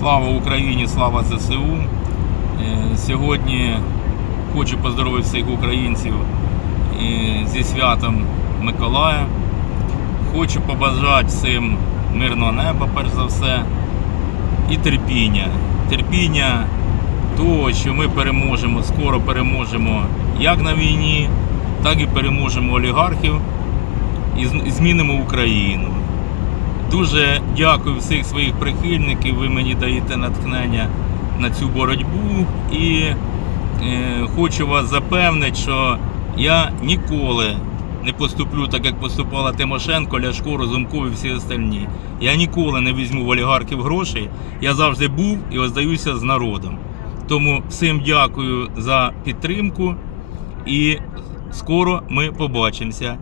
Слава Україні, слава ЗСУ. Е, Сьогодні хочу поздоровити всіх українців е, зі святом Миколая. Хочу побажати всім мирного неба, перш за все, і терпіння. Терпіння того, що ми переможемо, скоро переможемо як на війні, так і переможемо олігархів і змінимо Україну. Дуже дякую всіх своїх прихильників. Ви мені даєте натхнення на цю боротьбу. І е, хочу вас запевнити, що я ніколи не поступлю так, як поступала Тимошенко, Ляшко, Розумков і всі остальні. Я ніколи не візьму в олігархів грошей. Я завжди був і оздаюся з народом. Тому всім дякую за підтримку і скоро ми побачимося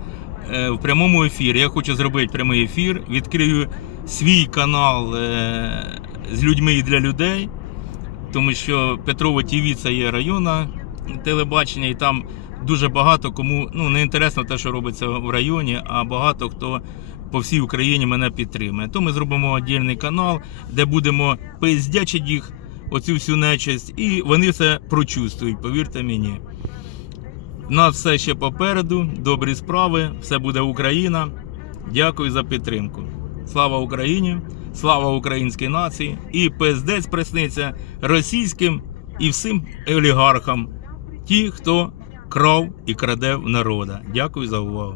в прямому ефірі. Я хочу зробити прямий ефір. Відкрию свій канал е, з людьми і для людей, тому що Петрово ТВ це є районне телебачення, і там дуже багато кому ну, не інтересно те, що робиться в районі, а багато хто по всій Україні мене підтримує. То ми зробимо віддільний канал, де будемо пиздячити їх, оцю всю нечисть, і вони це прочувствують, повірте мені. Нас все ще попереду, добрі справи, все буде Україна. Дякую за підтримку. Слава Україні! Слава українській нації! І пиздець присниться російським і всім олігархам, ті, хто крав і краде в народа. Дякую за увагу.